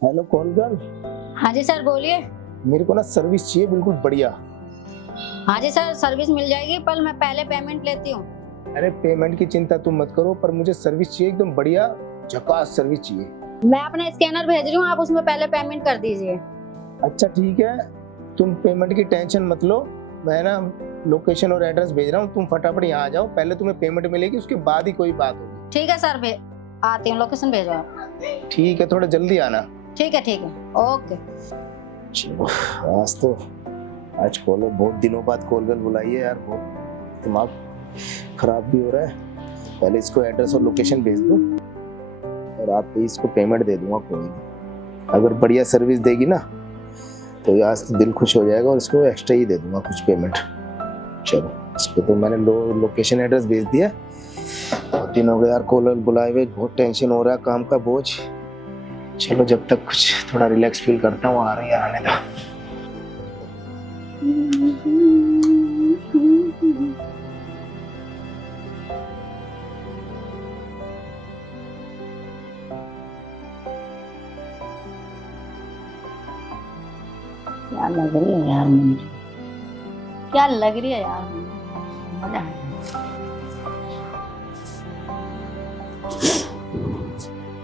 Hello call girl. हाँ जी sir बोलिए। मेरे को ना सर्विस चाहिए बिल्कुल बढ़िया। हाँ जी सर सर्विस मिल जाएगी, पर मैं पहले पेमेंट लेती हूँ। अरे पेमेंट की चिंता तुम मत करो, पर मुझे सर्विस चाहिए एकदम बढ़िया, झकास सर्विस चाहिए। मैं अपना स्कैनर भेज रही हूँ, आप उसमें पहले पेमेंट कर दीजिए। अच्छा ठीक है, तुम पेमेंट की टेंशन मत लो। मैं ना लोकेशन और एड्रेस भेज रहा हूँ, तुम फटाफट यहाँ आ जाओ। पहले तुम्हें पेमेंट मिलेगी, उसके बाद ही कोई बात होगी। ठीक है सर, आती हूँ, लोकेशन भेजो आप। ठीक है, थोड़ा जल्दी आना। ठीक है ओके। चलो, आज कॉल बहुत दिनों बाद कॉल गर्ल बुलाई है यार, बहुत दिमाग खराब भी हो रहा है। पहले इसको एड्रेस और लोकेशन भेज दूं और रात पे इसको पेमेंट दे दूंगा। कोई नहीं, अगर बढ़िया सर्विस देगी ना तो आज तो दिल खुश हो जाएगा और इसको एक्स्ट्रा ही दे दूंगा कुछ पेमेंट। चलो, इसको तो मैंने लोकेशन एड्रेस भेज दिया। बहुत दिन हो गए यार कॉल बुलाए हुए, बहुत टेंशन हो रहा है, काम का बोझ। चलो जब तक कुछ थोड़ा रिलैक्स फील करता हूँ, आ रही है आने का। क्या लग रही है यार मुझे, क्या लग रही है यार मुझे, मजा आया।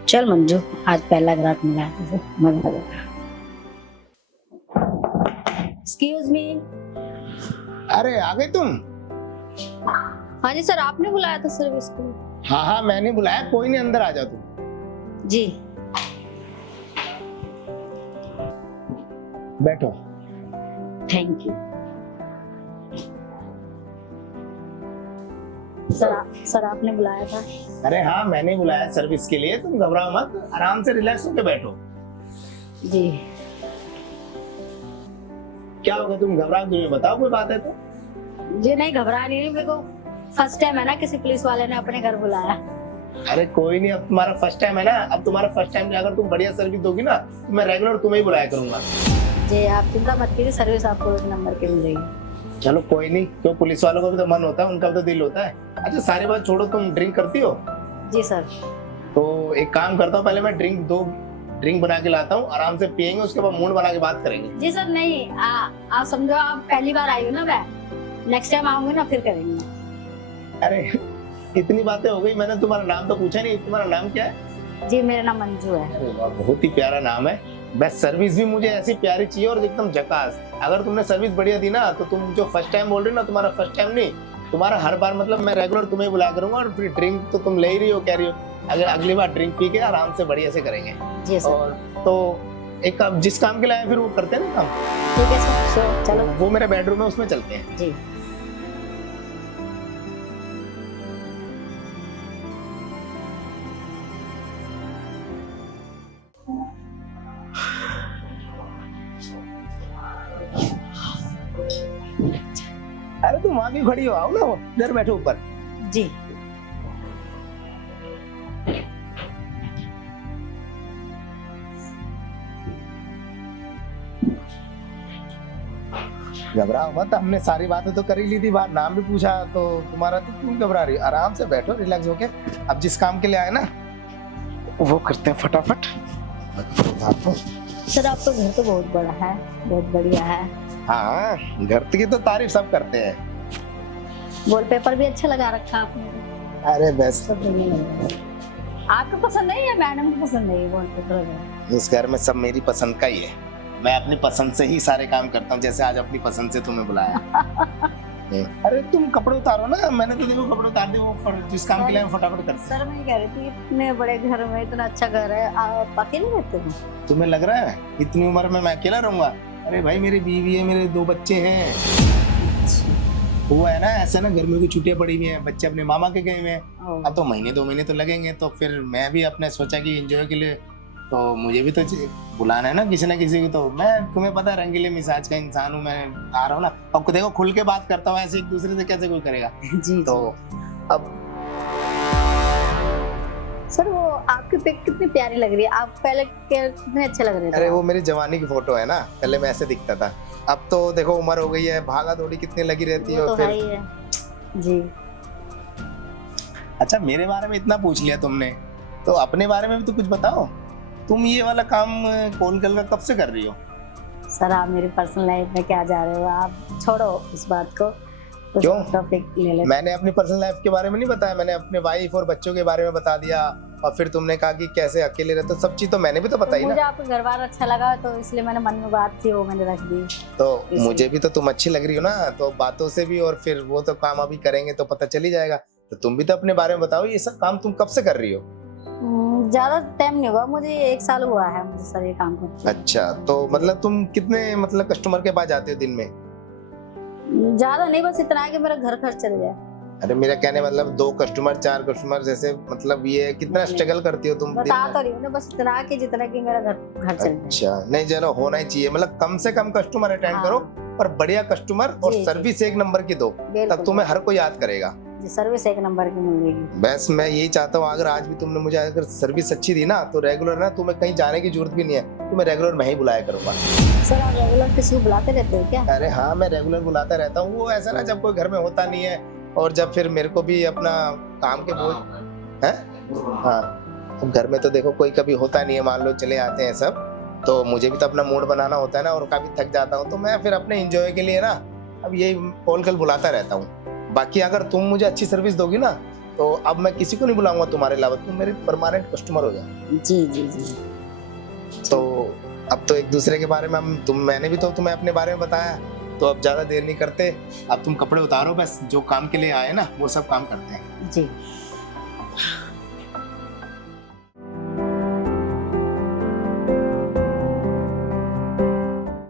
चल मंजू, आज पहला ग्राहक मिला है, तुझे मजा आ गया। Excuse me. अरे आ गए तुम? हाँ जी सर, आपने बुलाया था सर्विस को। हाँ हाँ मैंने बुलाया, कोई नहीं, अंदर आ जाओ तुम। जी बैठो। थैंक यू सर आपने बुलाया था। अरे हाँ मैंने बुलाया सर्विस के लिए, तुम घबराओ मत, आराम से रिलैक्स होके बैठो। जी क्या होगा, तुम घबराओ क्यों, बताओ कोई बात है तो। जी नहीं घबरा रही हूँ, मेरे को फर्स्ट टाइम है ना किसी पुलिस वाले ने अपने घर बुलाया। अरे कोई नहीं, अब तुम्हारा फर्स्ट टाइम है ना, अब तुम्हारा फर्स्ट टाइम अगर तुम बढ़िया सर्विस दोगी ना तो मैं रेगुलर तुम्हें ही बुलाया करूंगा। जी आप चिंता मत कीजिए, सर्विस आपको एक नंबर की मिलेगी। चलो कोई नहीं, तो पुलिस वालों का भी तो मन होता है, उनका भी तो दिल होता है। अच्छा सारी बात छोड़ो, तुम ड्रिंक करती हो? जी सर। तो एक काम करता हूँ, पहले मैं ड्रिंक बना के लाता हूँ, आराम से पियेंगे, उसके बाद मूड बना के बात करेंगे। जी सर नहीं, आप समझो आप पहली बार आई हो ना, मैं नेक्स्ट टाइम आऊंगी ना फिर करेंगे। अरे इतनी बातें हो गई, मैंने तुम्हारा नाम तो पूछा नहीं, तुम्हारा नाम क्या है? जी मेरा नाम मंजू है। अरे वाह, बहुत ही प्यारा नाम है। बस सर्विस भी मुझे ऐसी प्यारी चाहिए और एकदम झकास। अगर तुमने सर्विस बढ़िया दी ना, तो तुम जो फर्स्ट टाइम बोल रहे हो ना, तुम्हारा फर्स्ट टाइम नहीं, तुम्हारा हर बार, मतलब मैं रेगुलर तुम्हें बुलाया करूंगा। और फिर ड्रिंक तो तुम ले ही रही हो, कह रही हो, अगर अगली बार ड्रिंक पी के आराम से बढ़िया से करेंगे। जी सर। और तो एक काम, जिस काम के लिए आए फिर वो करते हैं ना काम। ठीक है सर, चलो वो मेरा बेडरूम है, उसमें चलते हैं। जी। अरे तुम वहां क्यों खड़ी हो, आओ ना, इधर बैठो ऊपर। जी घबराओ मत, हमने सारी बातें तो कर ही ली थी, बात नाम भी पूछा तो तुम्हारा, तो क्यों घबरा रही हो? आराम से बैठो, रिलैक्स होके। अब जिस काम के लिए आए ना वो करते हैं फटाफट। सर आपका घर तो बहुत बड़ा है, बहुत बढ़िया है। हाँ, घर की तो तारीफ सब करते हैं। वॉलपेपर भी अच्छा लगा रखा आपने। अरे बेस्ट। सब बढ़िया लग रहा है। आपको पसंद नहीं है, मैडम को पसंद नहीं है वॉलपेपर? इस घर में सब मेरी पसंद का ही है, मैं अपनी पसंद से ही सारे काम करता हूँ, जैसे आज अपनी पसंद से तुम्हें बुलाया। अरे तुम कपड़े उतारो ना, मैंने तो देखो कपड़े उतार दिए, वो जिस काम के लिए फटाफट कर। सर मैं कह रही थी, इतने बड़े घर में इतना अच्छा घर है, आप अकेले रहते हो? तुम्हें लग रहा है इतनी उम्र में मैं अकेला रहूंगा? अरे भाई मेरी बीवी है, मेरे 2 बच्चे हैं। हुआ है ना ऐसे ना, गर्मियों की छुट्टियां पड़ी हुई हैं, बच्चे अपने मामा के गए हुए हैं। अब तो महीने 2 महीने तो लगेंगे, तो फिर मैं भी अपने सोचा कि एंजॉय के लिए तो मुझे भी तो बुलाना है ना किसी को। तो मैं, तुम्हें पता है, रंगीले मिजाज का इंसान हूँ, मैं आ रहा हूँ ना। अब देखो खुल के बात करता हूँ, ऐसे एक दूसरे से कैसे कोई करेगा। जी तो अब सर वो आपकी पिक कितनी प्यारी लग रही है, आप पहले कितने अच्छे लग रहे थे। अरे वो मेरी जवानी की फोटो है ना, पहले मैं ऐसे दिखता था, अब तो देखो उम्र हो गई है, भागा दौड़ी कितनी लगी रहती है। तो फिर है ही है। जी अच्छा, मेरे बारे में इतना पूछ लिया तुमने, तो अपने बारे में भी तो कुछ बताओ। तुम ये वाला काम कॉल गर्ल का कब से कर रही हो? सर आप मेरी पर्सनल लाइफ में क्या जा रहे हो, आप छोड़ो उस बात को, कुछ क्यों? टॉपिक ले ले। मैंने अपनी पर्सनल लाइफ के बारे में नहीं बताया, मैंने अपने वाइफ और बच्चों के बारे में बता दिया, और फिर तुमने कहा कि कैसे अकेले रहते हो, सब चीज तो मैंने भी तो बताई मुझे ना। आपका घर बार अच्छा लगा तो इसलिए मैंने मन में बात थी वो मैंने रख दी। तो इसलिए। मुझे भी तो तुम अच्छी लग रही हो ना, तो बातों से भी, और फिर वो तो काम अभी करेंगे तो पता चल ही जाएगा। तो तुम भी तो अपने बारे में बताओ, ये सब काम तुम कब से कर रही हो? ज्यादा टाइम नहीं हुआ मुझे, 1 साल हुआ है मुझे सर ये काम करते। अच्छा, तो मतलब तुम कितने मतलब कस्टमर के पास जाते हो दिन में? ज्यादा नहीं, बस इतना है कि मेरा घर खर्च चल जाए। अरे मेरा कहने मतलब 2 कस्टमर 4 कस्टमर जैसे, मतलब ये कितना स्ट्रगल करती हो तुम दिन बता में? तो रही हूँ ना, बस इतना कि जितना कि मेरा घर चल जाए। अच्छा, नहीं चलो होना ही चाहिए, मतलब कम से कम कस्टमर अटेंड हाँ। करो, पर बढ़िया कस्टमर और जी, जी। सर्विस 1 नंबर की दो, बिल्कुल। तब तुम्हें हर कोई याद करेगा। जी, सर्विस 1 नंबर की मिलेगी। बस मैं यही चाहता हूँ, अगर आज भी तुमने मुझे अगर सर्विस अच्छी दी ना, तो रेगुलर ना तुम्हें कहीं जाने की जरूरत भी नहीं है, तुम्हें रेगुलर मैं ही बुलाया करूंगा। सर आप रेगुलर किसी को बुलाते रहते हो क्या? अरे हाँ, मैं रेगुलर बुलाता रहता हूँ, वो ऐसा ना जब कोई घर में होता नहीं है, और जब फिर मेरे को भी अपना काम के बोझ है। हाँ, अब घर में तो देखो कोई कभी होता नहीं है, मान लो चले आते हैं सब, तो मुझे भी तो अपना मूड बनाना होता है ना, और काफी थक जाता हूँ, तो मैं फिर अपने एंजॉय के लिए ना अब यही कॉल कल बुलाता रहता हूँ। बाकी अगर तुम मुझे अच्छी सर्विस दोगी ना, तो अब मैं किसी को नहीं बुलाऊंगा तुम्हारे अलावा, तुम मेरे परमानेंट कस्टमर हो जाओ। जी जी जी। तो अब तो एक दूसरे के बारे में मैंने भी तो तुम्हें अपने बारे में बताया, तो अब ज्यादा देर नहीं करते, अब तुम कपड़े उतारो, बस जो काम के लिए आए ना वो सब काम करते हैं। जी।